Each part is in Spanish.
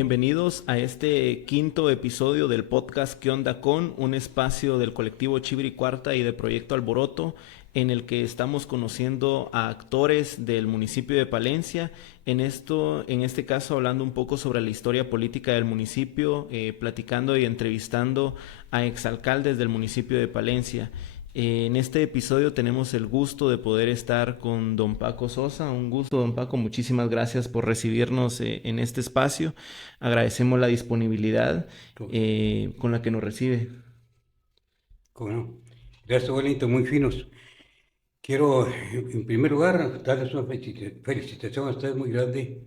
Bienvenidos a este quinto episodio del podcast ¿Qué onda con? Un espacio del colectivo Chiviri Cuarta y de Proyecto Alboroto, en el que estamos conociendo a actores del municipio de Palencia. En este caso, hablando un poco sobre la historia política del municipio, platicando y entrevistando a exalcaldes del municipio de Palencia. En este episodio tenemos el gusto de poder estar con don Paco Sosa. Un gusto, don Paco. Muchísimas gracias por recibirnos en este espacio. Agradecemos la disponibilidad Co- con la que nos recibe. ¿Cómo no? Gracias, Wellington, muy finos. Quiero, en primer lugar, darles una felicitación a ustedes muy grande,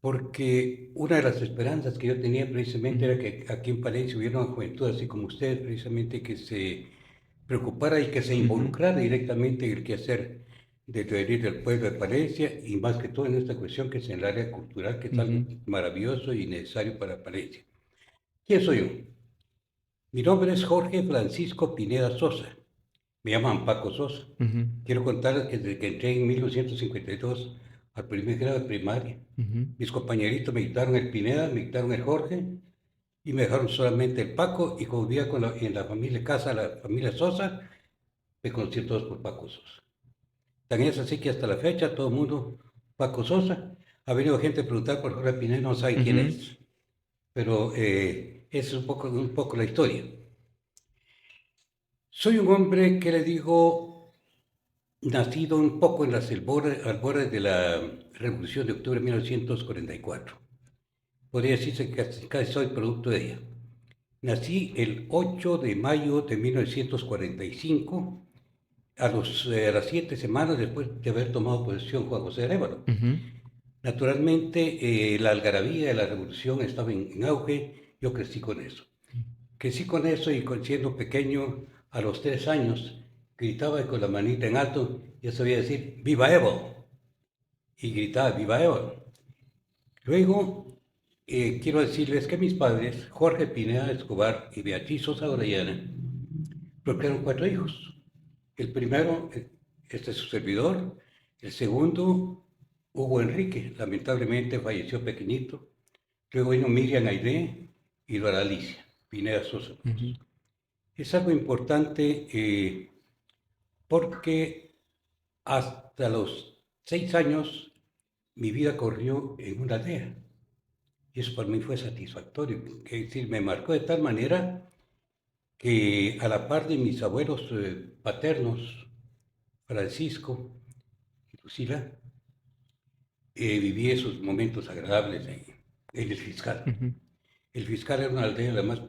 porque una de las esperanzas que yo tenía precisamente era que aquí en Palencia hubiera una juventud así como ustedes, precisamente que se preocupara y que se Ujú, involucrara directamente en el quehacer de devenir del pueblo de Palencia y más que todo en esta cuestión que es en el área cultural, que es algo ujú, maravilloso y necesario para Palencia. ¿Quién soy yo? Mi nombre es Jorge Francisco Pineda Sosa. Me llaman Paco Sosa. ujú, Quiero contarles que desde que entré en 1952 al primer grado de primaria, ujú. mis compañeritos me quitaron el Pineda, me quitaron el Jorge y me dejaron solamente el Paco y como vivía en la familia casa, la familia Sosa, me conocían todos por Paco Sosa. Tan es así que hasta la fecha todo el mundo, Paco Sosa, ha venido gente a preguntar por Jorge Pineda, no sabe quién Ujú. es, pero esa es un poco la historia. Soy un hombre que le digo nacido un poco en las albores de la Revolución de Octubre de 1944. Podría decirse que casi soy producto de ella. Nací el 8 de mayo de 1945, a las 7 semanas después de haber tomado posesión Juan José Arévalo. Ujú. Naturalmente, la algarabía de la revolución estaba en auge, yo crecí con eso. Crecí con eso y siendo pequeño, a los 3 años, gritaba con la manita en alto, yo sabía decir, ¡Viva Evo! Y gritaba, ¡Viva Evo! Luego, quiero decirles que mis padres, Jorge Pineda Escobar y Beatriz Sosa Orellana, procrearon 4 hijos. El primero, este es su servidor. El segundo, Hugo Enrique, lamentablemente falleció pequeñito. Luego vino Miriam Aide y Dora Alicia Pineda Sosa. Ujú. Es algo importante porque hasta los 6 años mi vida corrió en una aldea. Y eso para mí fue satisfactorio. Es decir, me marcó de tal manera que a la par de mis abuelos paternos, Francisco y Lucila, viví esos momentos agradables en el Fiscal. Ujú. El Fiscal era una aldea la más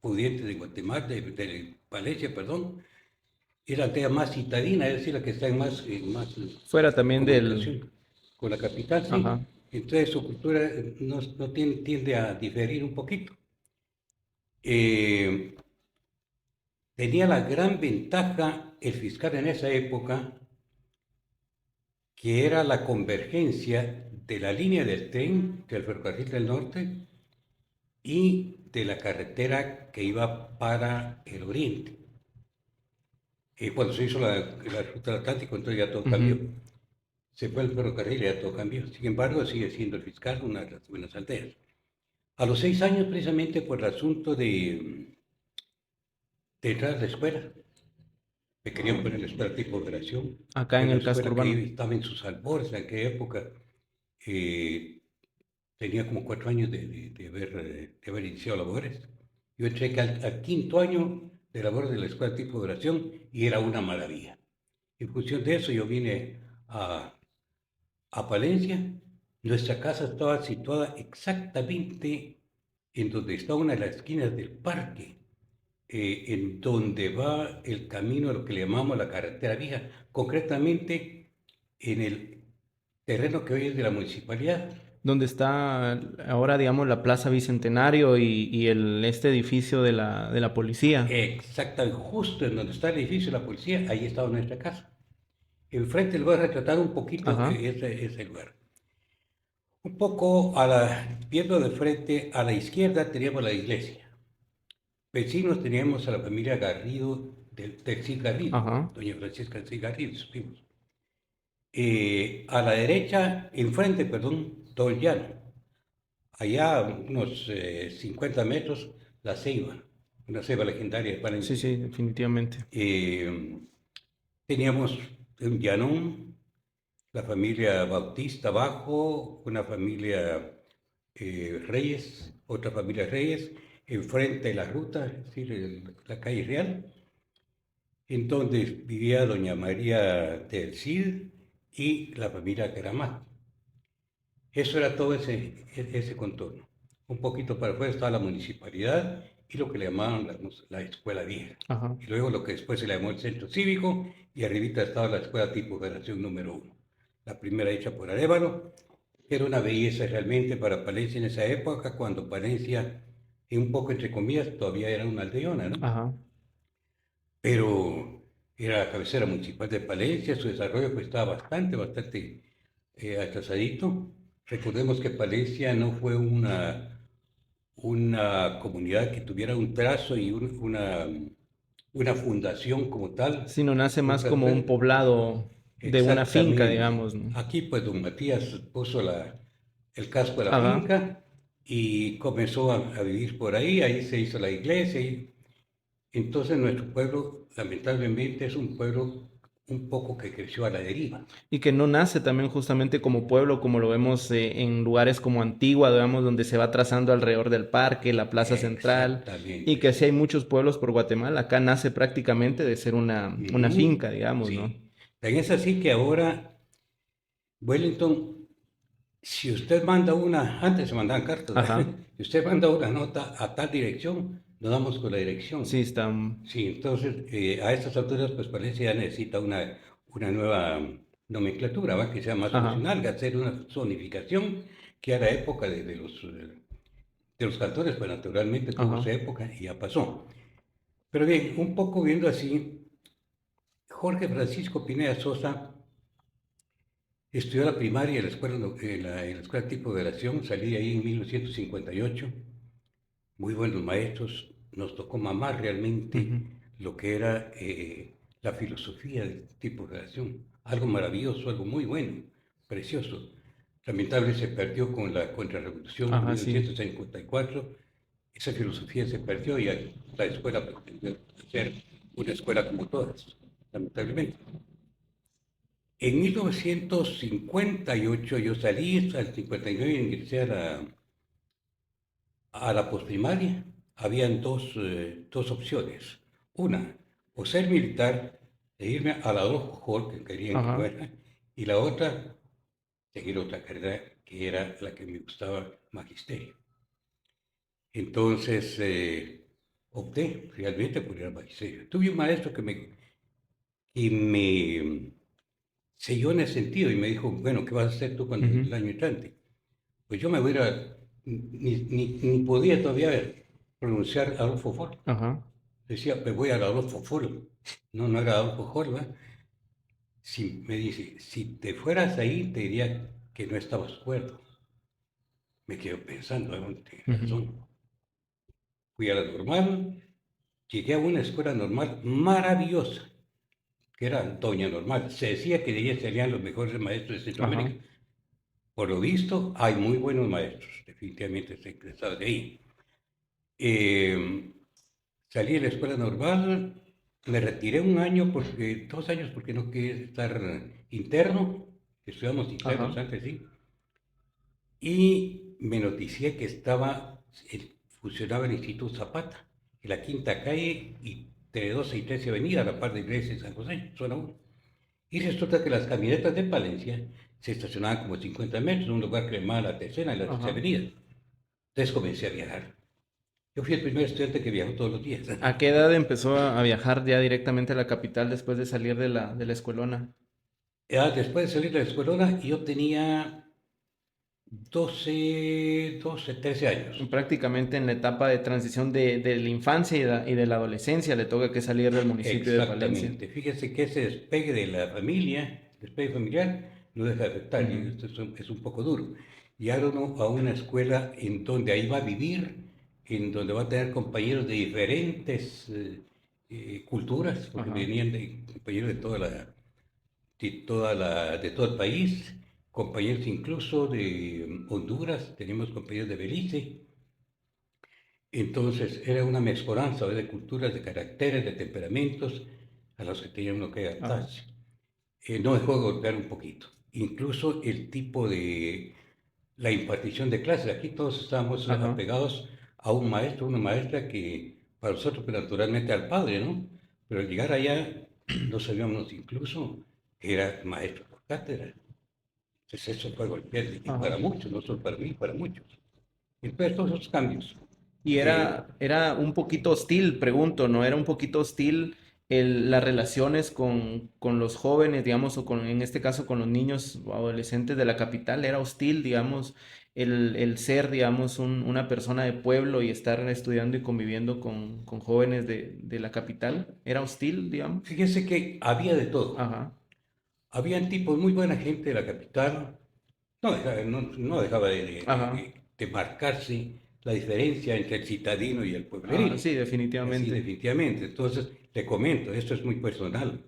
pudiente de Guatemala, de Valencia, perdón. Era la aldea más citadina, es decir, la que está en más Fuera también del... comunicación con la capital, Ajá. sí. Entonces su cultura no tiende a diferir un poquito. Eh, Tenía la gran ventaja el fiscal en esa época, que era la convergencia de la línea del tren del ferrocarril del norte y de la carretera que iba para el oriente. Cuando se hizo la ruta del Atlántico, entonces ya todo cambió. Ujú. Se fue el ferrocarril y ya todo cambió. Sin embargo, sigue siendo el fiscal una de las buenas aldeas. A los 6 años, precisamente por el asunto de entrar a la escuela, me querían poner en la escuela tipo operación. Acá en Era una el casco escuela que urbano. estaba en sus albores en aquella época. Eh, Tenía como 4 años de haber iniciado labores. Yo entré al quinto año de labores de la escuela tipo de oración y era una maravilla. En función de eso yo vine a Palencia. Nuestra casa estaba situada exactamente en donde está una de las esquinas del parque, en donde va el camino a lo que le llamamos la carretera vieja, concretamente en el terreno que hoy es de la municipalidad. Donde está ahora, digamos, la Plaza Bicentenario y este edificio de la policía. Exactamente, justo en donde está el edificio de la policía, ahí estaba nuestra casa. Enfrente les voy a retratar un poquito Ajá. ese lugar. Un poco viendo de frente a la izquierda teníamos la iglesia. Vecinos teníamos a la familia Garrido, del Cid Garrido, Ajá. doña Francisca del Cid Garrido, sus primos. A la derecha, enfrente, perdón, todo el llano. allá unos 50 metros, la ceiba, una ceiba legendaria de Sí, Palencia. sí, definitivamente. Eh, Teníamos un llanón, la familia Bautista abajo, una familia Reyes, otra familia Reyes, enfrente de la ruta, es decir, la calle Real, en donde vivía doña María del Cid y la familia Caramat. Eso era todo ese contorno. Un poquito para afuera estaba la municipalidad y lo que le llamaban la escuela vieja. Ajá. Y luego lo que después se le llamó el centro cívico y arribita estaba la escuela tipo Federación número 1. La primera hecha por Arévalo, que era una belleza realmente para Palencia en esa época, cuando Palencia, un poco entre comillas, todavía era una aldeona, ¿no? Ajá. Pero era la cabecera municipal de Palencia, su desarrollo pues estaba bastante atrasadito. Recordemos que Palencia no fue una comunidad que tuviera un trazo y una fundación como tal. Sí, no nace más Muchas como un veces, poblado de una finca, exactamente. digamos, ¿no? Aquí pues don Matías puso el casco de la Ajá. finca y comenzó a vivir por ahí se hizo la iglesia. Entonces nuestro pueblo lamentablemente es un pueblo un poco que creció a la deriva. Y que no nace también justamente como pueblo, como lo vemos en lugares como Antigua, digamos, donde se va trazando alrededor del parque, la plaza central, y Exactamente, que sí hay sí. muchos pueblos por Guatemala. Acá nace prácticamente de ser una Ujú, finca, digamos, ¿no? sí. Tan es así que ahora, Wellington, si usted manda antes se mandaban cartas, ¿verdad? Ajá. Si usted manda una nota a tal dirección, nos damos con la dirección. Sí, está. Sí, entonces a estas alturas, pues Palencia ya necesita una nueva nomenclatura, ¿va? Que sea más Ajá. funcional, hacer una zonificación que era época de los cantores, pues naturalmente tuvo su Ajá. época y ya pasó. Pero bien, un poco viendo así, Jorge Francisco Pineda Sosa estudió la primaria en la escuela, en la escuela tipo de relación, salí ahí en 1958, muy buenos maestros, nos tocó mamar Ujú. realmente lo que era la filosofía del tipo de relación, algo maravilloso, algo muy bueno, precioso. Lamentablemente se perdió con la contrarrevolución de Ajá, sí. 1954, esa filosofía se perdió y la escuela pretendió ser una escuela como todas, lamentablemente. En 1958 yo salí, al 59 ingresé a la posprimaria. Habían dos opciones. Una, o ser militar e irme a la Adolfo Hall, que querían que Ajá. fuera, y la otra, seguir otra carrera que era la que me gustaba, magisterio. Entonces opté realmente por ir al magisterio. Tuve un maestro que me selló en ese sentido y me dijo, bueno, ¿qué vas a hacer tú cuando Ujú. el año entrante? Pues yo me voy a ir ni podía todavía pronunciar Adolfo Ford. Ajá. Decía, me voy a Adolfo Ford. No, no era Adolfo Ford, ¿verdad? Si, me dice, si te fueras ahí, te diría que no estabas cuerdo. Me quedo pensando, tienes Ujú. razón. Fui a la normal, llegué a una escuela normal maravillosa, que era Doña Normal. Se decía que de ella salían los mejores maestros de Ajá. Centroamérica. Por lo visto, hay muy buenos maestros, definitivamente se egresados de ahí. Eh, Salí de la escuela normal, me retiré un año, 2 años, porque no quería estar interno, estudiamos internos Ajá. antes, sí, y me noticié que funcionaba el Instituto Zapata, en la Quinta Calle, y entre 12 y 13 Avenida, a la par de Iglesia de San José, zona 1. Y resulta que las camionetas de Palencia se estacionaban como 50 metros, en un lugar que se llamaba La Tercera, en la Tercera Ajá. Avenida. Entonces comencé a viajar. Yo fui el primer estudiante que viajó todos los días. ¿A qué edad empezó a viajar ya directamente a la capital después de salir de la escuelona? Ya después de salir de la escuela, yo tenía 13 años. Prácticamente en la etapa de transición de la infancia y de la adolescencia le toca que salir del municipio de Palencia. Exactamente. Fíjese que ese despegue de la familia, despegue familiar, no deja de afectar. Y Ujú. esto es un poco duro. Llegar uno a una escuela en donde ahí va a vivir, en donde va a tener compañeros de diferentes culturas, porque Ajá. venían compañeros de todo el país, compañeros incluso de Honduras, teníamos compañeros de Belice. Entonces era una mezcolanza, ¿verdad?, de culturas, de caracteres, de temperamentos a los que tenía uno que Ajá. adaptarse. No dejó de golpear un poquito. Incluso el tipo de la impartición de clases. Aquí todos estábamos Ajá. apegados a un maestro, una maestra que para nosotros, pues, naturalmente al padre, ¿no? Pero al llegar allá no sabíamos incluso que era maestro por cátedra. Entonces eso fue golpear, y Ajá. para muchos, no solo para mí, para muchos. Entonces todos esos cambios. Y Eh, era un poquito hostil, pregunto, ¿no? Era un poquito hostil las relaciones con los jóvenes, digamos, o con, en este caso, con los niños o adolescentes de la capital. Era hostil, digamos, el ser, digamos, una persona de pueblo y estar estudiando y conviviendo con jóvenes de la capital. Era hostil, digamos. Fíjese que había de todo. Ajá, Habían tipos muy buena gente de la capital. No dejaba ajá, de marcarse la diferencia entre el citadino y el ajá, pueblerino. sí, Sí, definitivamente. definitivamente. Entonces, te comento, esto es muy personal.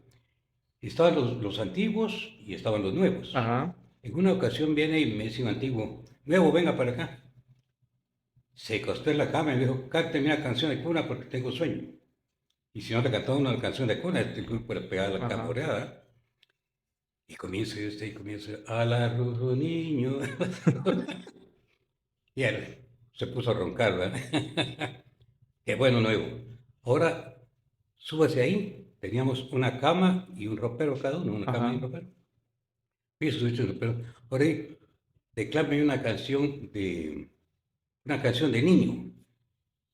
Estaban los antiguos y estaban los nuevos. Ajá, En una ocasión viene y me dice un antiguo, nuevo, venga para acá. Se acostó en la cama y me dijo, cánteme una canción de cuna porque tengo sueño. Y si no te cantaba una canción de cuna, el grupo le pegaba la ajá. camoreada. Y comienza este y comienza, alarruro niño. Y él se puso a roncar, ¿verdad? Qué bueno, nuevo. Ahora, súbase ahí. Teníamos una cama y un ropero cada uno, una cama y un Ajá. ropero. Y eso es un ropero. Ahora, declámeme una canción de niño.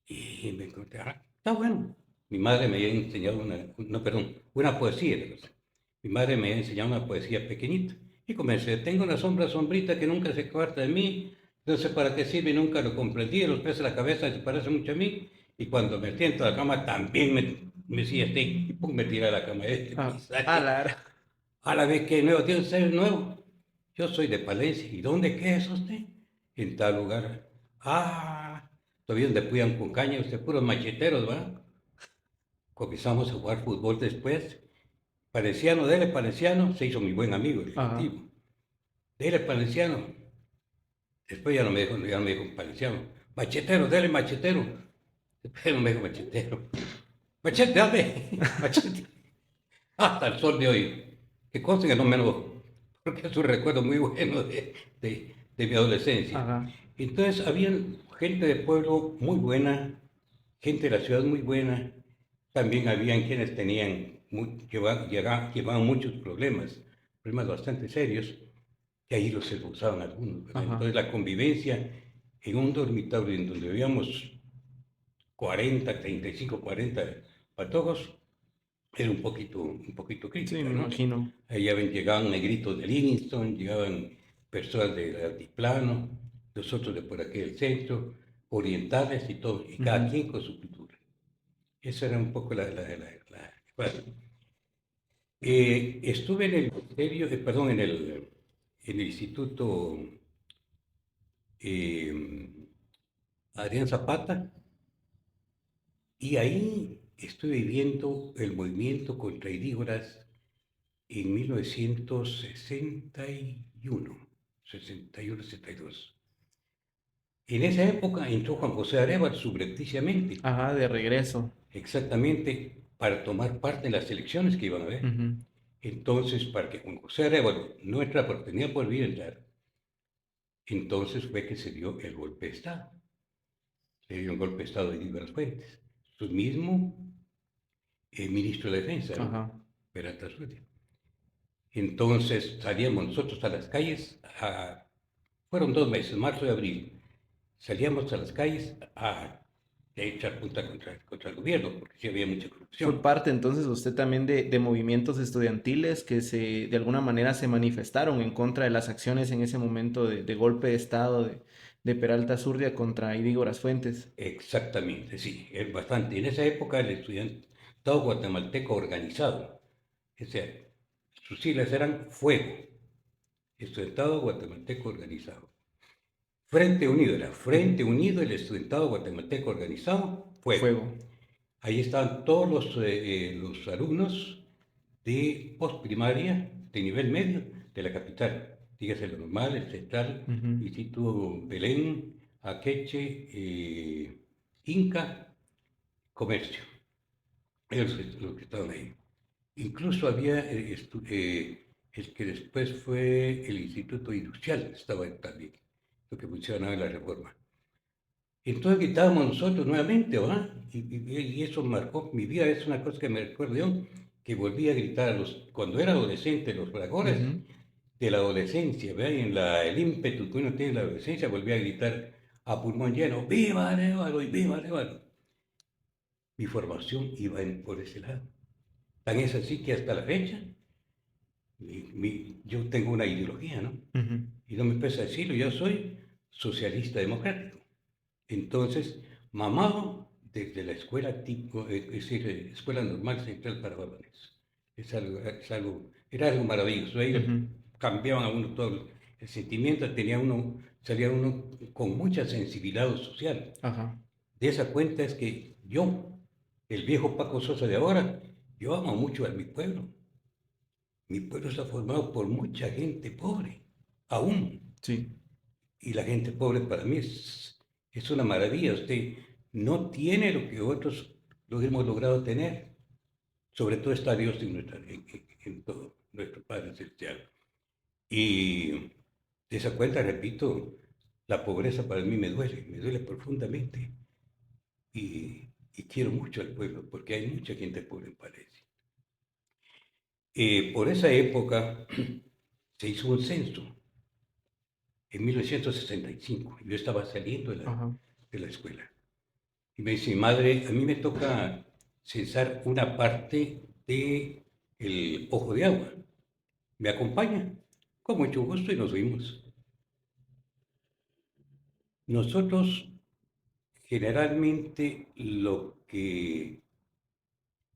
Y me encontré, está bueno. Mi madre me había enseñado no, perdón, una poesía. Mi madre me había enseñado una poesía pequeñita. Y comencé, tengo una sombrita que nunca se aparta de mí, no sé para qué sirve, nunca lo comprendí, los pies de la cabeza se parece mucho a mí, y cuando me siento a la cama también me sieste, y pum, me tira a la cama este Ah, pisaje. A la vez que nuevo, tiene usted nuevo. Yo soy de Palencia, ¿y dónde qué es usted? En tal lugar. Ah, todavía donde puyan con caña, usted puros macheteros, ¿va? Comenzamos a jugar fútbol después. Palenciano, dele Palenciano, se hizo mi buen amigo, el ajá. antiguo. Dele Palenciano. Después ya no me dijo Palenciano. Machetero, dele machetero. Después no me dijo machetero. Machete, dame, machete. Hasta el sol de hoy. Que conste que no me lo... Porque es un recuerdo muy bueno de mi adolescencia. Ajá. Entonces, había gente de pueblo muy buena, gente de la ciudad muy buena. También habían quienes llevaban muchos problemas bastante serios, que ahí los expulsaban algunos, ¿verdad? Ajá. Entonces, la convivencia en un dormitorio en donde vivíamos 40, 35, 40 patojos, era un poquito Sí, crítica, me ¿no? imagino. Ahí llegaban negritos de Livingston, llegaban personas del altiplano, nosotros de por aquí del centro, orientales y todo, y cada Ujú. quien con su cultura. Esa era un poco bueno. Estuve en el ministerio, perdón, en el Instituto eh, Adrián Zapata, y ahí estuve viendo el movimiento contra Idígoras en 1961, 61, 62. En esa época entró Juan José Arevalo subrepticiamente, Ajá, de regreso. exactamente para tomar parte en las elecciones que iban a haber. Ujú. Entonces, para que Juan José Arevalo no entrara porque tenía por bien entrar, entonces fue que se dio el golpe de Estado. Se dio un golpe de Estado de Díaz Fuentes. Su mismo ministro de Defensa, ¿no? Ajá. Peralta Zúñiga. Entonces salíamos nosotros a las calles, fueron 2 meses, marzo y abril, salíamos a las calles a echar punta contra el gobierno, porque sí había mucha Fue corrupción. parte entonces usted también de movimientos estudiantiles que de alguna manera se manifestaron en contra de las acciones en ese momento de golpe de Estado de Peralta Zurdia contra Idígoras Fuentes. Exactamente, sí, es bastante. En esa época el estudiantado guatemalteco organizado, o sea, sus siglas eran FUEGO, Estudiantado Guatemalteco Organizado. Frente Unido, era Ujú. Frente Unido, el Estudiantado Guatemalteco Organizado, FUEGO. Fuego. Ahí estaban todos los alumnos de postprimaria, de nivel medio, de la capital, dígase lo normal, el central, Ujú. Distrito Belén, Akeche, Inca, Comercio. Ellos los que estaban ahí. Incluso había el que después fue el Instituto Industrial, estaba ahí también, lo que funcionaba en la reforma. Entonces gritábamos nosotros nuevamente, ¿verdad? Y eso marcó mi vida, es una cosa que me recuerdo yo, que volví a gritar cuando era adolescente, los fragores Ujú. de la adolescencia, ¿verdad? Y el ímpetu que uno tiene en la adolescencia, volví a gritar a pulmón lleno, ¡Viva Arévalo y viva Arévalo! Mi formación iba por ese lado. Tan es así que hasta la fecha, yo tengo una ideología, ¿no? Ujú. Y no me pesa decirlo, yo soy socialista democrático. Entonces, mamado desde la escuela tipo, es decir, Escuela Normal Central para Varones. Era algo maravilloso. Ellos Ujú. cambiaban a uno todo el sentimiento, salía uno con mucha sensibilidad social. Ajá. De esa cuenta es que yo, el viejo Paco Sosa de ahora, yo amo mucho a mi pueblo. Mi pueblo está formado por mucha gente pobre, aún. Sí. Y la gente pobre para mí es una maravilla. Usted no tiene lo que otros lo hemos logrado tener. Sobre todo está Dios en todo, nuestro Padre Celestial. Y de esa cuenta, repito, la pobreza para mí me duele profundamente. Y quiero mucho al pueblo porque hay mucha gente pobre en Palencia. Por esa época se hizo un censo en 1965. Yo estaba saliendo Ajá. de la escuela. Y me dice, madre, a mí me toca censar una parte de el Ojo de Agua. ¿Me acompaña? Con mucho gusto y nos fuimos. Nosotros generalmente lo que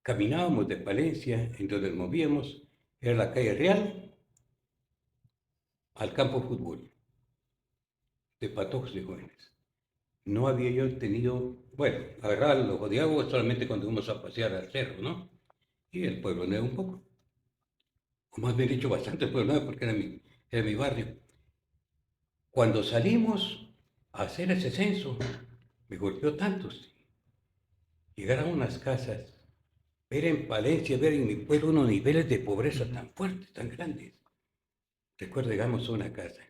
caminábamos de Palencia, en donde nos movíamos, era la calle Real al campo de fútbol, de patojos de jóvenes. No había yo tenido, bueno, agarrar el Ojo de Agua solamente cuando íbamos a pasear al cerro, ¿no? Y el pueblo nuevo un poco. O más bien dicho, bastante pueblo nuevo porque era mi barrio. Cuando salimos a hacer ese censo, me golpeó tanto. Sí. Llegar a unas casas, ver en Palencia, ver en mi pueblo unos niveles de pobreza Ujú. tan fuertes, tan grandes. Recuerdo, llegamos a una casa.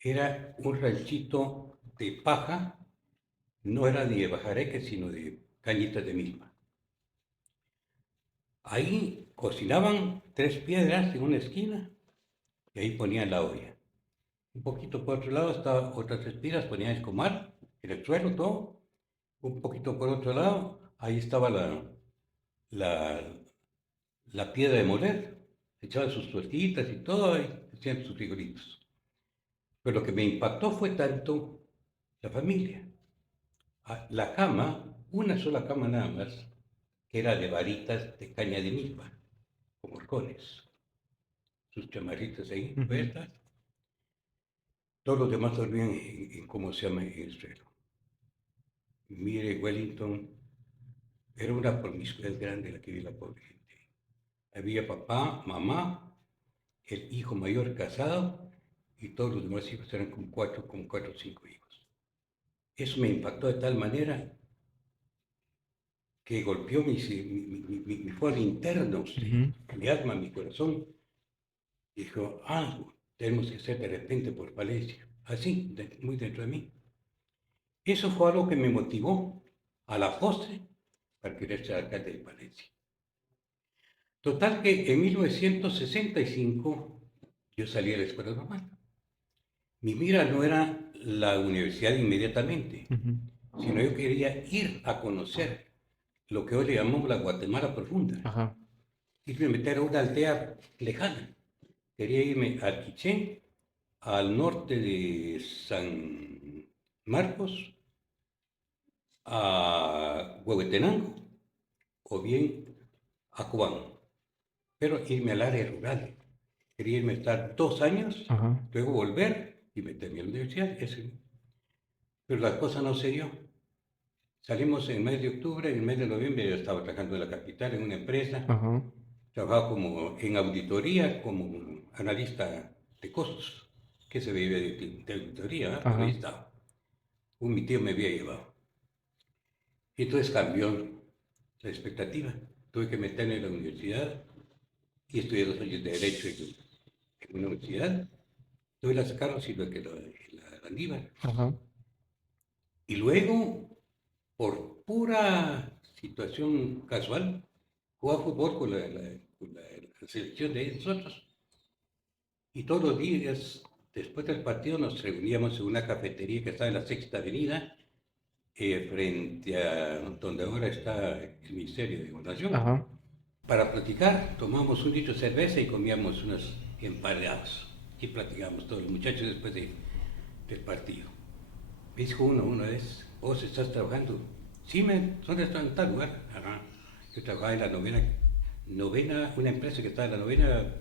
Era un ranchito de paja, no era ni de bajareque, sino de cañitas de milpa. Ahí cocinaban 3 piedras en una esquina y ahí ponían la olla. Un poquito por otro lado estaban otras 3 piedras, ponían el comal, en el suelo todo. Un poquito por otro lado, ahí estaba la, la piedra de moler. Echaban sus tortillitas y todo, y hacían sus frijolitos. Pero lo que me impactó fue tanto la familia. La cama, una sola cama nada más, que era de varitas de caña de milpa, con horcones. Sus chamarritas ahí, Ujú. puestas. Todos los demás dormían ¿cómo se llama? En el suelo. Mire, Wellington, era una promiscuidad grande la que vivía la pobre gente. Había papá, mamá, el hijo mayor casado y todos los demás hijos eran como cuatro o cinco hijos. Eso me impactó de tal manera que golpeó mi fuero interno, Ujú. mi alma, mi corazón. Dijo, tenemos que hacer de repente por Palencia. Así, muy dentro de mí. Eso fue algo que me motivó a la postre para querer ser alcalde de Palencia. Total que en 1965 yo salí de la escuela normal. Mi mira no era la universidad inmediatamente, Ujú. sino yo quería ir a conocer lo que hoy le llamamos la Guatemala profunda. Ajá. Irme a meter a una aldea lejana. Quería irme a Quiché, al norte de San Marcos, a Huehuetenango o bien a Cobán, pero irme al área rural. Quería irme a estar 2 años, Ajá. luego volver y meterme a la universidad. Pero la cosa no se dio. Salimos en el mes de octubre, en el mes de noviembre yo estaba trabajando en la capital en una empresa, Ajá. trabajaba como en auditoría, como analista de costos, que se vive de auditoría, ¿verdad? Pero Ajá. ahí estaba. Mi tío me había llevado. Y entonces cambió la expectativa. Tuve que meterme en la universidad y estudié 2 años de Derecho en una universidad. Tuve la sacaron sino que la Aníbal. Ajá. Y luego, por pura situación casual, jugaba fútbol con la selección de nosotros. Y todos los días, después del partido, nos reuníamos en una cafetería que está en la Sexta Avenida, frente a donde ahora está el Ministerio de Gobernación, Ajá. para platicar. Tomamos un litro de cerveza y comíamos unos emparedados. Y platicamos todos los muchachos después del partido. Me dijo una vez, vos estás trabajando. Sí, ¿dónde estás en tal lugar? Ajá. Yo trabajaba en la novena, una empresa que está en la novena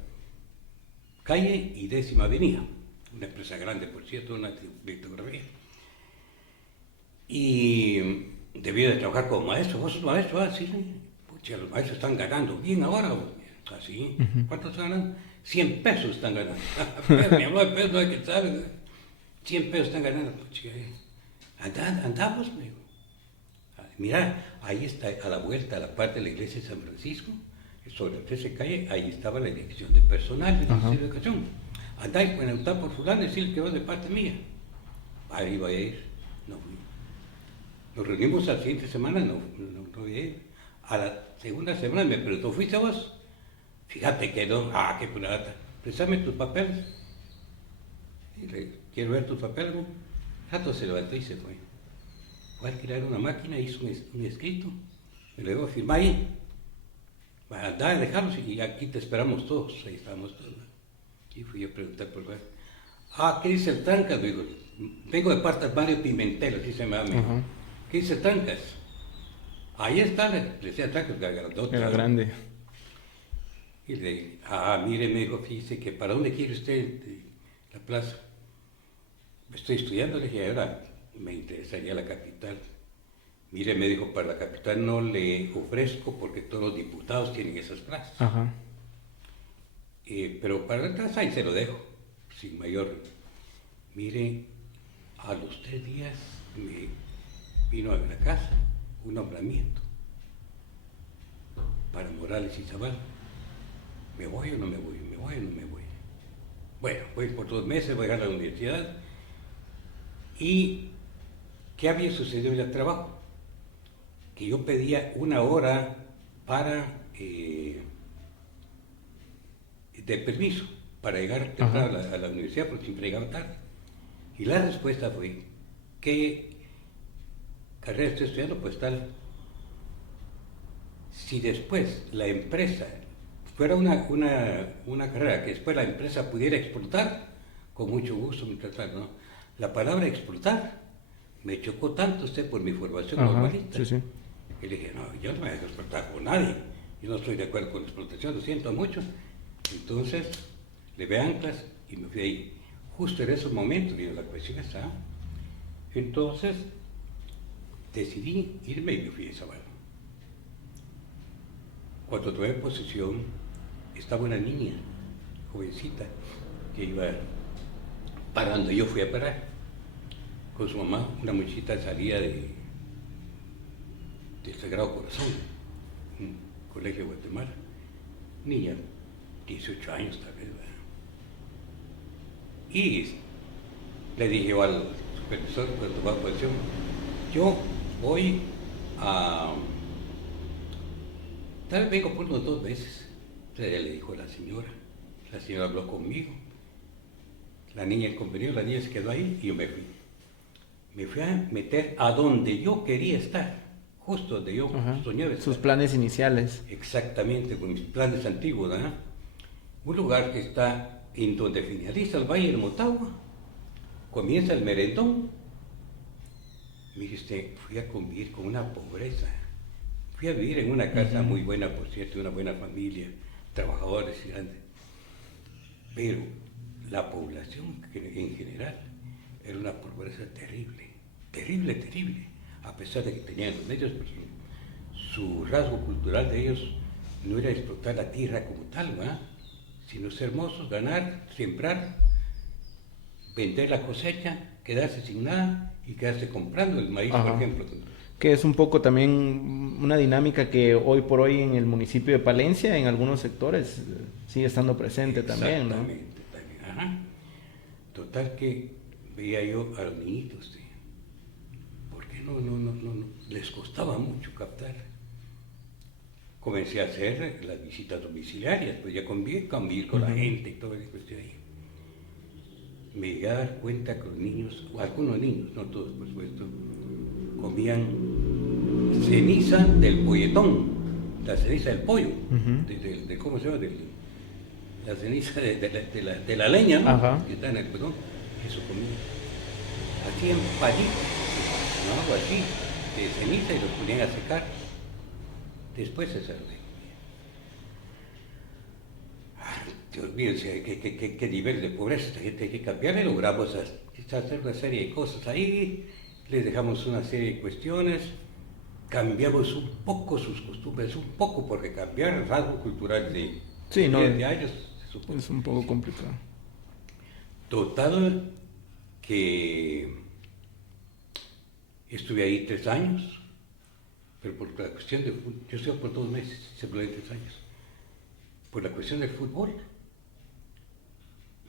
calle y 10ª avenida. Una empresa grande, por cierto, una litografía. Y debía de trabajar como maestro. ¿Vos sos maestro? Ah, sí. Pucha, los maestros están ganando bien ahora. Así. ¿Cuánto están ganando? 100 pesos están ganando. Mi amor, pesos no hay que saber. 100 pesos están ganando. Pucha, andamos, me dijo. Mira, ahí está a la vuelta, a la parte de la iglesia de San Francisco, sobre la 13 calle, ahí estaba la dirección de personal de Ministerio de Educación. Andá y preguntá por fulano y decirle que va de parte mía. Ahí va a ir. No fui. Nos reunimos la siguiente semana, no voy a ir. A la segunda semana me preguntó, ¿fuiste vos? Fíjate que no. Ah, qué plata. Préstame tus papeles. Quiero ver tus papeles. ¿No? Rato se levantó y se fue. Fue a alquilar una máquina, hizo un escrito. Me lo iba a firmar ahí. Andá, dejarlos y aquí te esperamos todos. Ahí estábamos todos. Y fui a preguntar por ver. Ah, ¿qué dice el Trancas? Digo, vengo de parte de Mario Pimentel, así se me llama. ¿Qué dice Trancas? Ahí está, le decía Trancas, grandote. Era grande. Y le dije, mire, me dijo, fíjese que ¿para dónde quiere usted la plaza? Estoy estudiando, le dije, ahora me interesaría la capital. Mire, me dijo, para la capital no le ofrezco porque todos los diputados tienen esas plazas. Ajá. Pero para la plaza ahí se lo dejo, sin mayor. Mire, a los 3 días me vino a la casa un nombramiento para Morales y Zaval. ¿Me voy o no me voy? ¿Me voy o no me voy? Bueno, voy por 2 meses, voy a la universidad. ¿Y qué había sucedido en el trabajo? Que yo pedía 1 hora para de permiso para llegar temprano a la universidad, porque siempre llegaba tarde. Y la respuesta fue, ¿qué carrera estoy estudiando? Pues tal. Si después la empresa fuera una carrera que después la empresa pudiera explotar, con mucho gusto me trataron, ¿no? La palabra explotar me chocó tanto usted por mi formación normalista. Sí, sí. Y le dije, no, yo no me voy a explotar por nadie. Yo no estoy de acuerdo con la explotación, lo siento mucho. Entonces, le ve anclas y me fui ahí. Justo en esos momentos, digo, la cuestión está. Entonces, decidí irme y me fui a Zavala. Cuando tomé posesión, estaba una niña, jovencita, que iba parando. Yo fui a parar con su mamá. Una muchachita salía del Sagrado Corazón, un colegio de Guatemala. Niña, 18 años tal vez, ¿verdad? Y le dije yo al supervisor cuando tomaba posesión, yo voy a... Tal vez vengo por unos 2 veces. Entonces ella le dijo a la señora habló conmigo, la niña convenió, la niña se quedó ahí y yo me fui. Me fui a meter a donde yo quería estar, justo donde yo soñaba estar. Sus planes iniciales. Exactamente, con mis planes antiguos, ¿verdad? Un lugar que está en donde finaliza el Valle del Motagua, comienza el Merendón. Mire usted, fui a convivir con una pobreza. Fui a vivir en una casa muy buena, por cierto, una buena familia, trabajadores y grandes. Pero la población en general era una pobreza terrible, terrible, terrible. A pesar de que tenían los medios, pues, su rasgo cultural de ellos no era explotar la tierra como tal, ¿verdad? Sino ser hermosos, ganar, sembrar vender la cosecha, quedarse sin nada y quedarse comprando el maíz, por ejemplo. Que es un poco también una dinámica que hoy por hoy en el municipio de Palencia, en algunos sectores, sigue estando presente también, ¿no? Exactamente, también. Ajá. Total que veía yo a los niñitos, ¿sí? Porque no, les costaba mucho captar. Comencé a hacer las visitas domiciliarias, pues ya convivir con la gente y todo eso que estoy ahí. Me llegué a dar cuenta que los niños, o algunos niños, no todos por supuesto, comían ceniza del polletón, la ceniza del pollo, ¿cómo se llama? La ceniza de la leña, ¿no? Que está en el polletón, eso comían. Hacían palitos, ¿no? Algo así, de ceniza y los ponían a secar. Después se servían. Dios mío, qué nivel de pobreza esta gente hay que cambiar. Y logramos hacer una serie de cosas ahí, les dejamos una serie de cuestiones, cambiamos un poco sus costumbres, un poco, porque cambiar el rasgo cultural de 10 años es un poco complicado. Total, que estuve ahí 3 años, pero por la cuestión de fútbol, yo estuve por 2 meses, se duró 3 años. Por la cuestión del fútbol,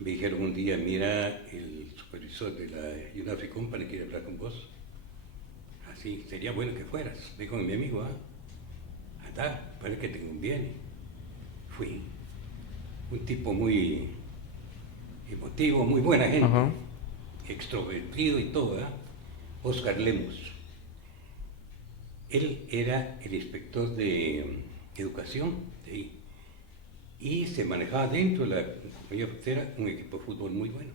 me dijeron un día, mira, el supervisor de la United Company quiere hablar con vos. Así, sería bueno que fueras. Me dijo mi amigo, anda, parece que te conviene. Fui. Un tipo muy emotivo, muy buena gente, extrovertido y todo, Oscar Lemus. Él era el inspector de educación de ahí. Y se manejaba dentro de la compañía fructera un equipo de fútbol muy bueno.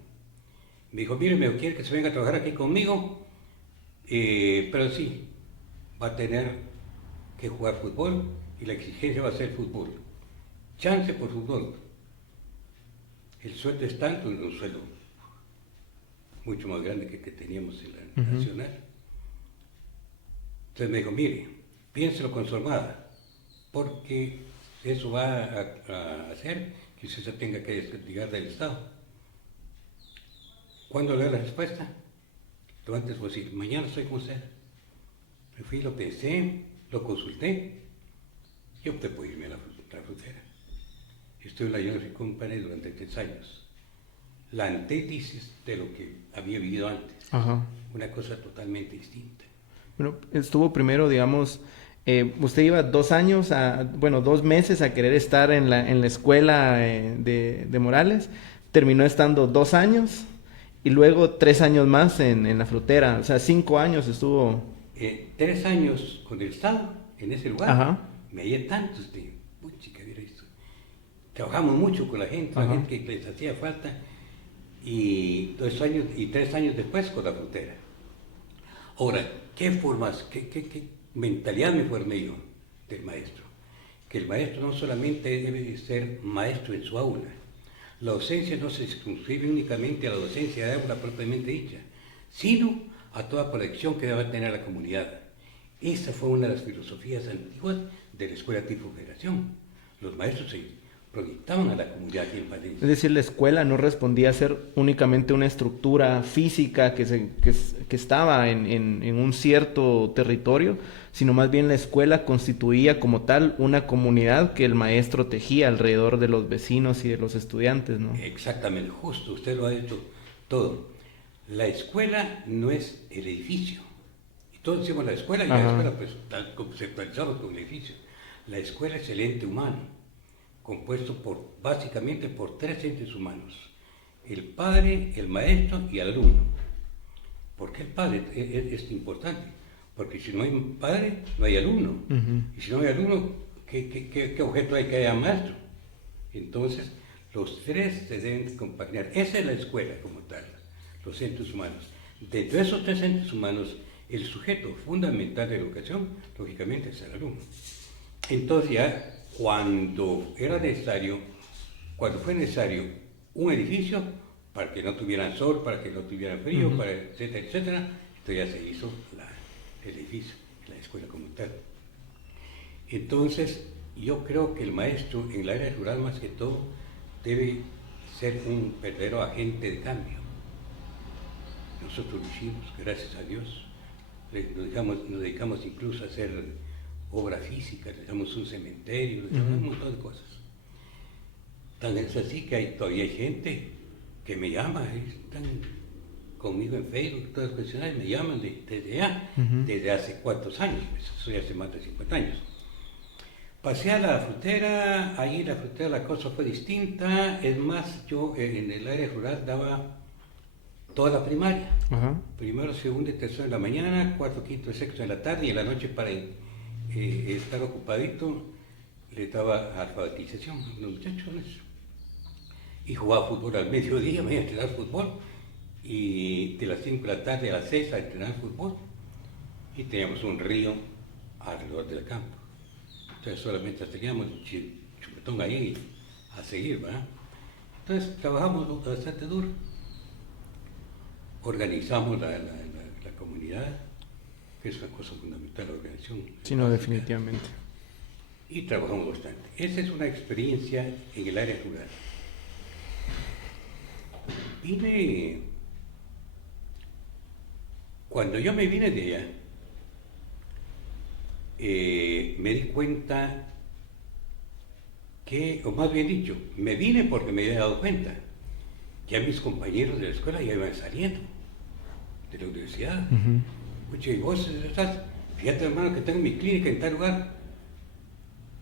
Me dijo, mire, me quiere que se venga a trabajar aquí conmigo, pero sí, va a tener que jugar fútbol y la exigencia va a ser fútbol. Chance por fútbol. El sueldo es tanto, un sueldo mucho más grande que teníamos en la nacional. Entonces me dijo, mire, piénselo con su armada, porque eso va a hacer que usted se tenga que desligar del Estado. ¿Cuándo le da la respuesta? Lo antes posible. Mañana estoy con usted. Me fui, lo pensé, lo consulté y opté por irme a la fructera. Estuve en la United Company durante 3 años. La antítesis de lo que había vivido antes. Una cosa totalmente distinta. Bueno, estuvo primero, digamos, usted iba 2 meses a querer estar en la escuela de Morales, terminó estando 2 años y luego 3 años más en la frutera, o sea, 5 años estuvo. 3 años con el Estado, en ese lugar, me hallé tantos de, chica, mira esto. Trabajamos mucho con la gente que les hacía falta, y 2 años y 3 años después con la frutera. Ahora, ¿qué formas, qué mentalidad me formé yo del maestro? Que el maestro no solamente debe ser maestro en su aula. La docencia no se circunscribe únicamente a la docencia de aula propiamente dicha, sino a toda proyección que debe tener la comunidad. Esa fue una de las filosofías antiguas de la escuela tipo federación. Los maestros se proyectaban a la comunidad aquí en Palencia. Es decir, la escuela no respondía a ser únicamente una estructura física que estaba en un cierto territorio, sino más bien la escuela constituía como tal una comunidad que el maestro tejía alrededor de los vecinos y de los estudiantes, ¿no? Exactamente, justo, usted lo ha dicho todo. La escuela no es el edificio. Y todos decimos la escuela, y la escuela pues está conceptualizado como el edificio. La escuela es el ente humano, compuesto básicamente por 3 entes humanos: el padre, el maestro y el alumno. ¿Por qué el padre es importante? Porque si no hay padre, no hay alumno. Y si no hay alumno, ¿qué objeto hay que haya maestro? Entonces, los 3 se deben compaginar. Esa es la escuela como tal, los entes humanos. Dentro de esos 3 entes humanos, el sujeto fundamental de la educación, lógicamente, es el alumno. Entonces ya, cuando fue necesario un edificio para que no tuvieran sol, para que no tuvieran frío, etcétera, etcétera, entonces ya se hizo el edificio, la escuela como tal. Entonces, yo creo que el maestro en la área rural, más que todo, debe ser un verdadero agente de cambio. nosotros lo hicimos, gracias a Dios. Nos dedicamos incluso a hacer obra física, le damos un cementerio, le damos un montón de cosas. Tan es así que todavía hay gente que me llama, están conmigo en Facebook, todas las cuestiones me llaman desde allá, desde hace cuántos años, pues, eso ya hace más de 50 años. Pasé a la frutera, ahí en la frutera la cosa fue distinta, es más, yo en el área rural daba toda la primaria, primero, segundo y tercero en la mañana, cuarto, quinto y sexto en la tarde, y en la noche para estar ocupadito le daba alfabetización a los muchachones. Y jugaba fútbol al mediodía, me iba a entrenar fútbol, y de las 5 de la tarde a las 6 a entrenar fútbol, y teníamos un río alrededor del campo. Entonces solamente teníamos chupetón ahí a seguir, ¿verdad? Entonces trabajamos bastante duro, organizamos la comunidad, que es una cosa fundamental, la organización. Sí, no, definitivamente. Y trabajamos bastante. Esa es una experiencia en el área rural. Cuando yo me vine de allá, me di cuenta que, o más bien dicho, me vine porque me había dado cuenta, ya mis compañeros de la escuela ya iban saliendo de la universidad. Oye, y vos estás, fíjate hermano que tengo mi clínica en tal lugar.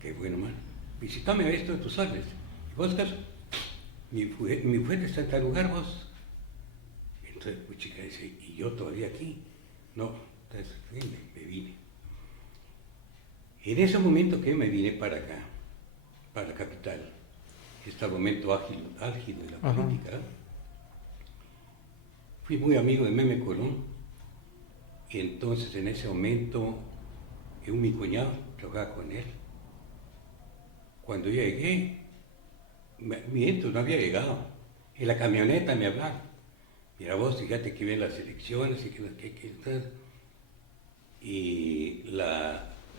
Qué bueno, hermano. Visítame a esto de tus sales. ¿Y vos, Carlos? Mi fuente está en tal lugar, vos. Entonces, pues chica dice, ¿y yo todavía aquí? No, entonces me vine. En ese momento que me vine para acá, para la capital, este momento álgido de la política, fui muy amigo de Meme Colón, y entonces en ese momento, mi cuñado trabajaba con él. Cuando yo llegué, miento, no había llegado. En la camioneta me hablaron. Mira vos, fíjate que ven las elecciones y y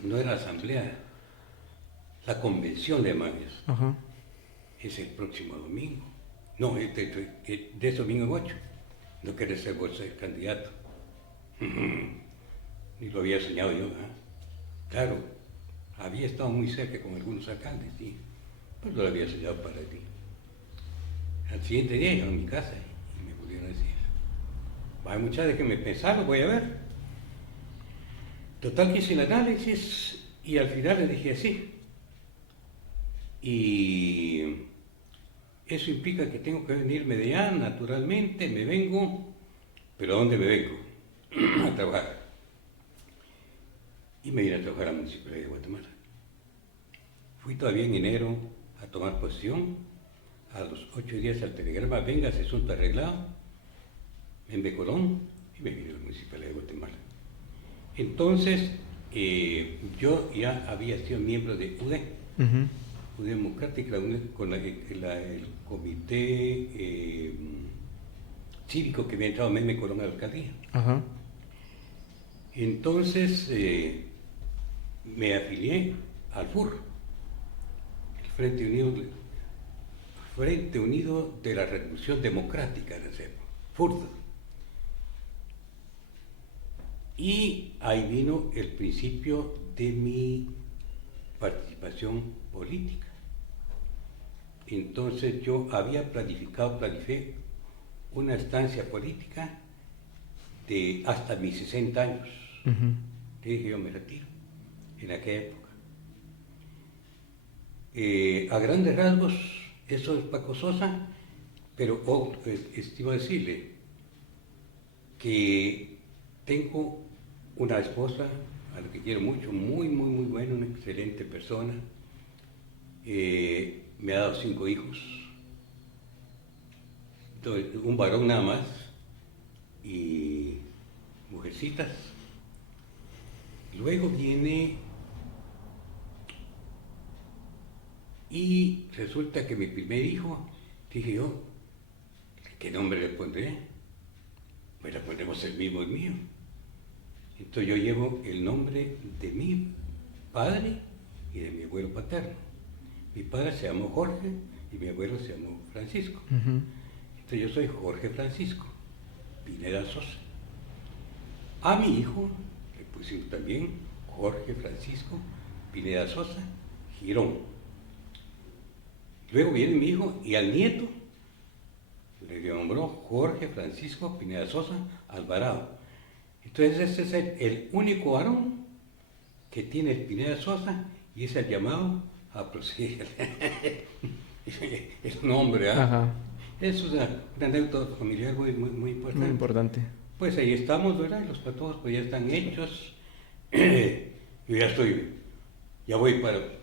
no era la asamblea, la convención de Mayas. Es el próximo domingo. No, de ese domingo en 8. No querés ser vos el candidato. Ni lo había soñado yo, ¿eh? Claro, había estado muy cerca con algunos alcaldes, sí, pero no lo había soñado para ti. Al siguiente día llegaron a mi casa y me volvieron a decir, hay muchas de que me pensaron, voy a ver. Total que hice el análisis y al final le dije así. Y eso implica que tengo que venirme de allá, naturalmente, me vengo, pero ¿a dónde me vengo? A trabajar. Y me vine a trabajar a la Municipalidad de Guatemala. Fui todavía en enero a tomar posesión, a los 8 días al telegrama, venga, ese asunto arreglado, en Becolón, y me vine a la Municipalidad de Guatemala. Entonces, yo ya había sido miembro de UDE, UDE Democrática, con el comité cívico que había entrado Meme Colón a la alcaldía. Entonces, me afilié al FUR, el Frente Unido de la Revolución Democrática de CEPO, FURD. Y ahí vino el principio de mi participación política. Entonces yo había planifiqué una estancia política de hasta mis 60 años. Dije, yo me retiro en aquella época. A grandes rasgos, eso es Paco Sosa, pero estimo decirle que tengo una esposa a la que quiero mucho, muy buena, una excelente persona. Me ha dado 5 hijos, un varón nada más y mujercitas. Luego viene y resulta que mi primer hijo, dije yo, ¿qué nombre le pondré? Pues le pondremos el mismo, el mío. Entonces yo llevo el nombre de mi padre y de mi abuelo paterno. Mi padre se llamó Jorge y mi abuelo se llamó Francisco. Entonces yo soy Jorge Francisco. Pineda Sosa. A mi hijo le pusimos también Jorge Francisco Pineda Sosa Girón. Luego viene mi hijo y al nieto le nombró Jorge Francisco Pineda Sosa Alvarado. Entonces este es el único varón que tiene el Pineda Sosa y es el llamado a proceder. El nombre, ¿ah? Ajá. Es una anécdota familiar muy importante. Muy importante. Pues ahí estamos, ¿verdad? Los patojos pues ya están hechos. Yo ya voy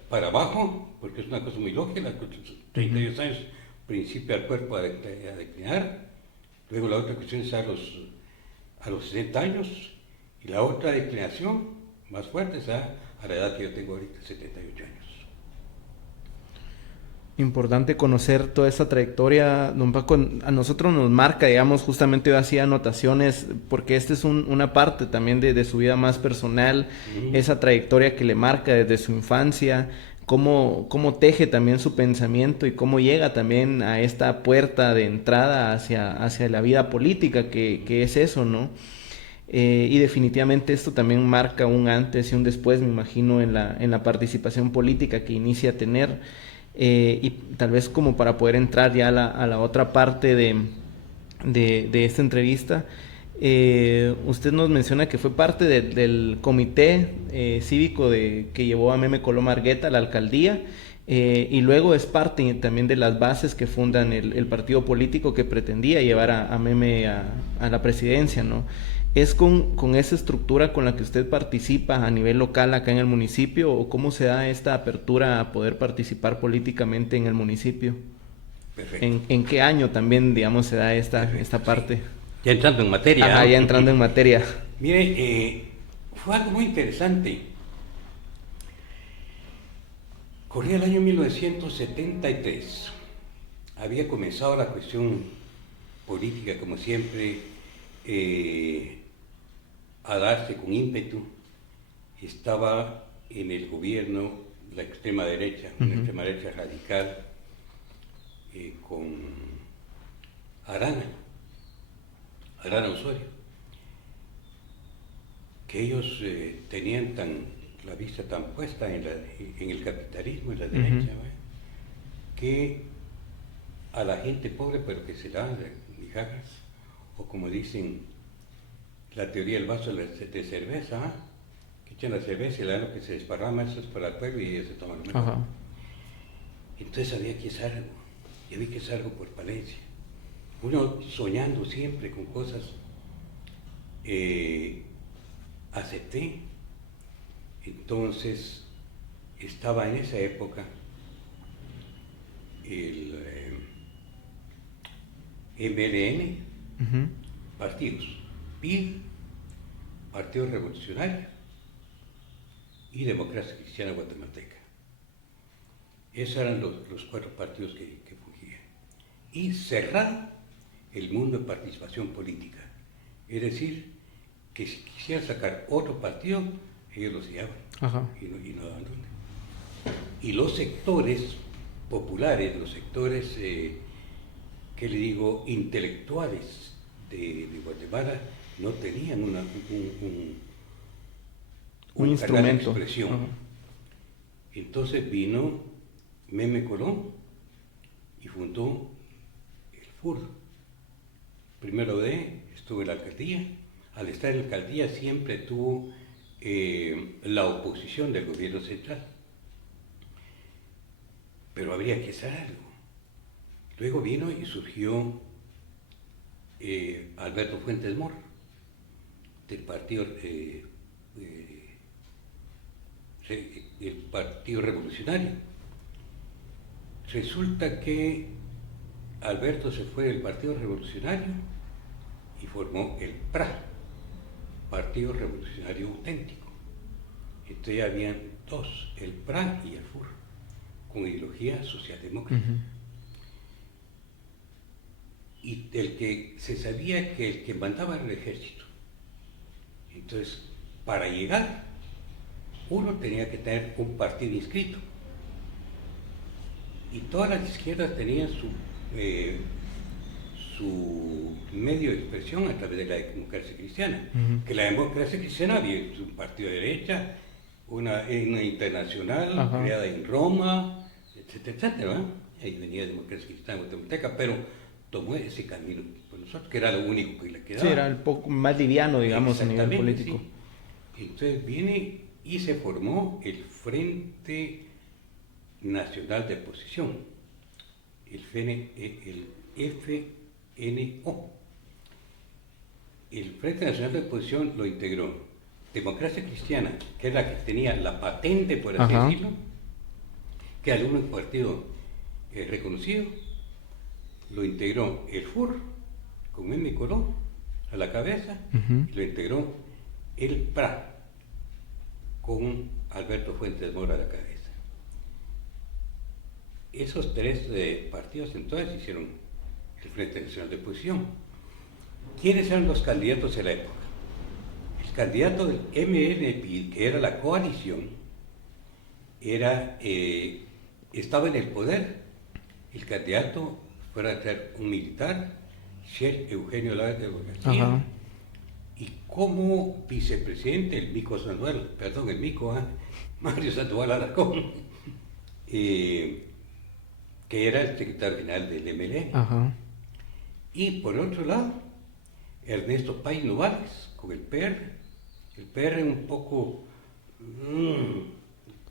para abajo, porque es una cosa muy lógica, 32 años, principio al cuerpo a declinar. Luego la otra cuestión es a los 60 años, y la otra declinación más fuerte es a la edad que yo tengo ahorita, 78 años. Importante conocer toda esa trayectoria, don Paco. A nosotros nos marca, digamos, justamente yo hacía anotaciones, porque esta es una parte también de su vida más personal, esa trayectoria que le marca desde su infancia, cómo teje también su pensamiento y cómo llega también a esta puerta de entrada hacia la vida política, que es eso, ¿no? Y definitivamente esto también marca un antes y un después, me imagino, en la participación política que inicia a tener. Y tal vez como para poder entrar ya a la otra parte de esta entrevista, usted nos menciona que fue parte del comité cívico que llevó a Meme Coloma Argueta a la alcaldía, y luego es parte también de las bases que fundan el partido político que pretendía llevar a Meme a la presidencia, ¿no? ¿Es con esa estructura con la que usted participa a nivel local acá en el municipio, o cómo se da esta apertura a poder participar políticamente en el municipio? Perfecto. ¿En qué año también, digamos, se da esta parte? Sí. Ya entrando en materia. Ajá, ya entrando en materia. Mire, fue algo muy interesante. Corría el año 1973. Había comenzado la cuestión política, como siempre, a darse con ímpetu. Estaba en el gobierno la extrema derecha, una extrema derecha radical, con Arana Osorio, que ellos tenían la vista tan puesta en el capitalismo, en la derecha, que a la gente pobre, pero que se dan migajas, o como dicen, la teoría del vaso de cerveza, que echan la cerveza y le dan lo que se desparrama, eso es para el pueblo, y ellos se toman lo mejor. Ajá. Entonces había que hacer algo, y había que hacer algo por Palencia. Uno soñando siempre con cosas, acepté. Entonces estaba en esa época el MLN, partidos, PIR, Partido Revolucionario y Democracia Cristiana Guatemalteca. Esos eran los 4 partidos que fungían. Y cerrar el mundo de participación política. Es decir, que si quisieran sacar otro partido, ellos lo llevaban. Ajá. Y no daban dónde. Y los sectores populares, los sectores, que le digo, intelectuales de Guatemala, no tenían un instrumento de expresión. Ajá. Entonces vino Meme Colón y fundó el FUR. Primero estuvo en la alcaldía. Al estar en la alcaldía siempre tuvo la oposición del gobierno central. Pero habría que hacer algo. Luego vino y surgió Alberto Fuentes Mohr, del partido, el Partido Revolucionario. Resulta que Alberto se fue del Partido Revolucionario y formó el PRA, Partido Revolucionario Auténtico. Entonces ya habían 2, el PRA y el FUR, con ideología socialdemócrata. Y el que se sabía que el que mandaba era el ejército. Entonces, para llegar, uno tenía que tener un partido inscrito. Y todas las izquierdas tenían su medio de expresión a través de la democracia cristiana. Uh-huh. Que la democracia cristiana había un partido de derecha, una internacional uh-huh. creada en Roma, etcétera, etcétera, ¿verdad? Ahí venía la democracia cristiana guatemalteca, pero tomó ese camino por nosotros, que era lo único que le quedaba. Sí, era un poco más liviano, digamos, a nivel político. Sí. Entonces viene y se formó el Frente Nacional de Oposición, el FNO. El Frente Nacional de Oposición lo integró Democracia Cristiana, que es la que tenía la patente, por así decirlo, que era el único partido reconocido. Lo integró el FUR, con Meme Colón a la cabeza, y lo integró el PRA, con Alberto Fuentes Mora a la cabeza. Esos tres partidos entonces hicieron el Frente Nacional de Oposición. ¿Quiénes eran los candidatos de la época? El candidato del MNP, que era la coalición, estaba en el poder. El candidato fuera a ser un militar, Shell Eugenio Lávez de García, y como vicepresidente el Mario Sandoval Alarcón, que era el secretario general del MLE. Y por otro lado, Ernesto Pay Novales con el PR. El PR un poco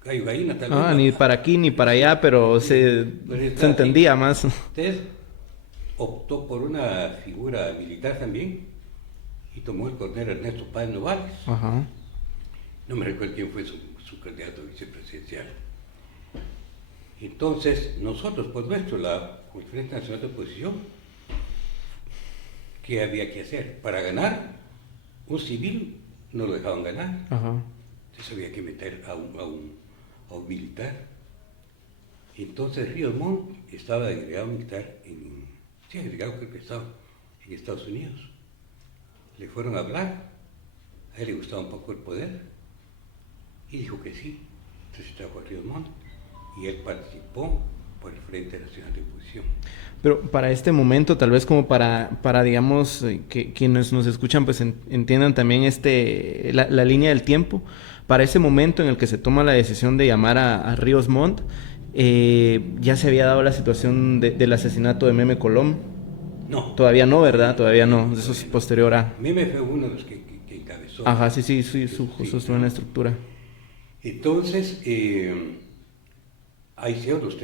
gallo gallina tal vez. Ni para aquí ni para allá, pero se entendía más. Usted optó por una figura militar también y tomó el coronel Ernesto Pay Novales. No me recuerdo quién fue su candidato vicepresidencial. Entonces, nosotros, por nuestro lado, con el Frente Nacional de Oposición, ¿qué había que hacer? Para ganar, un civil no lo dejaban ganar. Entonces había que meter a un militar. Entonces Ríos Montt estaba de agregado militar agregado creo que estaba en Estados Unidos. Le fueron a hablar, a él le gustaba un poco el poder, y dijo que sí. Entonces trajo a Ríos Montt y él participó por el Frente Nacional de Oposición. Pero para este momento, tal vez como para digamos, que quienes nos escuchan pues entiendan también la línea del tiempo, para ese momento en el que se toma la decisión de llamar a Ríos Montt, ya se había dado la situación del asesinato de Meme Colón. No. Todavía no, ¿verdad? Todavía no, eso es posterior a... Meme fue uno de los que encabezó. Sí, justo estuvo en la estructura. Entonces, ahí hicieron los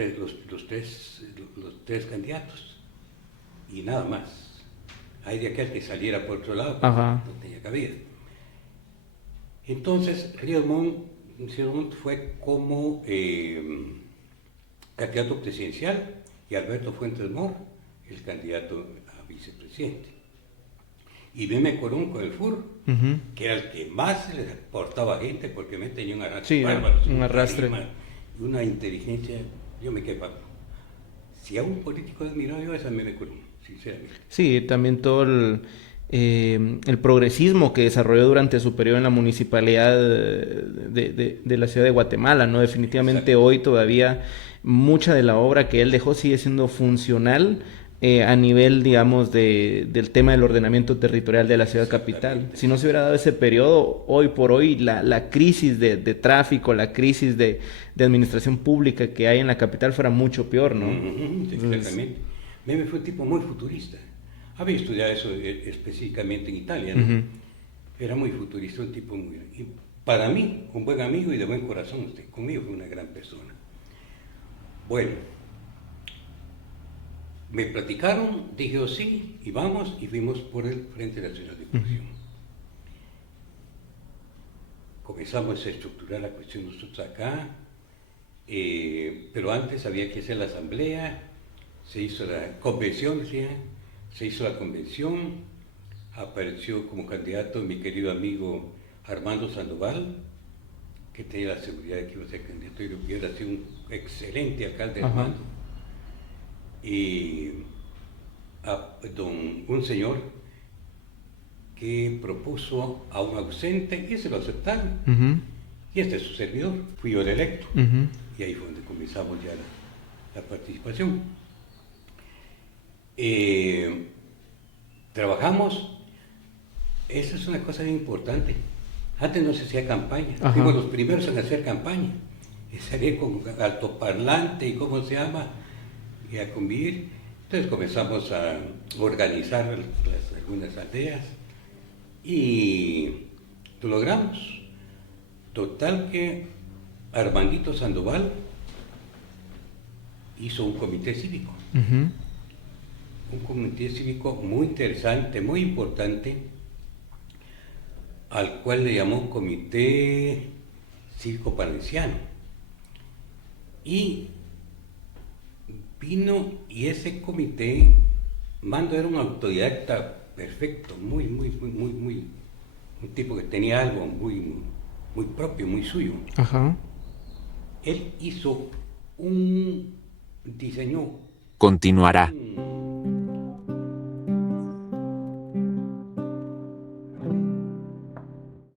tres candidatos y nada más. Hay de aquel que saliera por otro lado, no tenía cabida. Entonces, Ríos Montt fue como candidato presidencial y Alberto Fuentes Mora el candidato a vicepresidente. Y Meme Colón con el FUR, que era el que más le aportaba gente porque me tenía un arrastre bárbaro. Un arrastre. Una inteligencia, yo me quedé papo. Si a un político admirado yo es a Meme Colón, sinceramente. Sí, también todo el progresismo que desarrolló durante su periodo en la municipalidad de la ciudad de Guatemala, ¿no? Definitivamente hoy todavía mucha de la obra que él dejó sigue siendo funcional a nivel, digamos, del tema del ordenamiento territorial de la ciudad capital. Si no se hubiera dado ese periodo, hoy por hoy la crisis de tráfico, la crisis de administración pública que hay en la capital fuera mucho peor, ¿no? Exactamente. Meme fue un tipo muy futurista. Había estudiado eso específicamente en Italia, ¿no? Era muy futurista, un tipo muy... Y para mí, un buen amigo y de buen corazón, conmigo fue una gran persona. Bueno, me platicaron, dije sí, y vamos, y fuimos por el Frente Nacional de Oposición. Comenzamos a estructurar la cuestión nosotros acá, pero antes había que hacer la asamblea, se hizo la convención, se hizo la convención, apareció como candidato mi querido amigo Armando Sandoval, que tenía la seguridad de que iba a ser candidato y hubiera sido un excelente alcalde. Armando. Y un señor que propuso a un ausente y se lo aceptaron. Y este es su servidor, fui yo el electo. Y ahí fue donde comenzamos ya la participación. trabajamos, esa es una cosa bien importante. Antes no se hacía campaña, Ajá. fuimos los primeros en hacer campaña, y salir con altoparlante y cómo se llama, y a convivir. Entonces comenzamos a organizar algunas aldeas y lo logramos. Total que Armandito Sandoval hizo un comité cívico. Ujú. Un comité cívico muy interesante, muy importante, al cual le llamó Comité Cívico Palenciano. Y vino, y ese comité, Mando era un autodidacta perfecto, muy, un tipo que tenía algo muy propio, muy suyo. Ajá. Él diseñó Continuará. un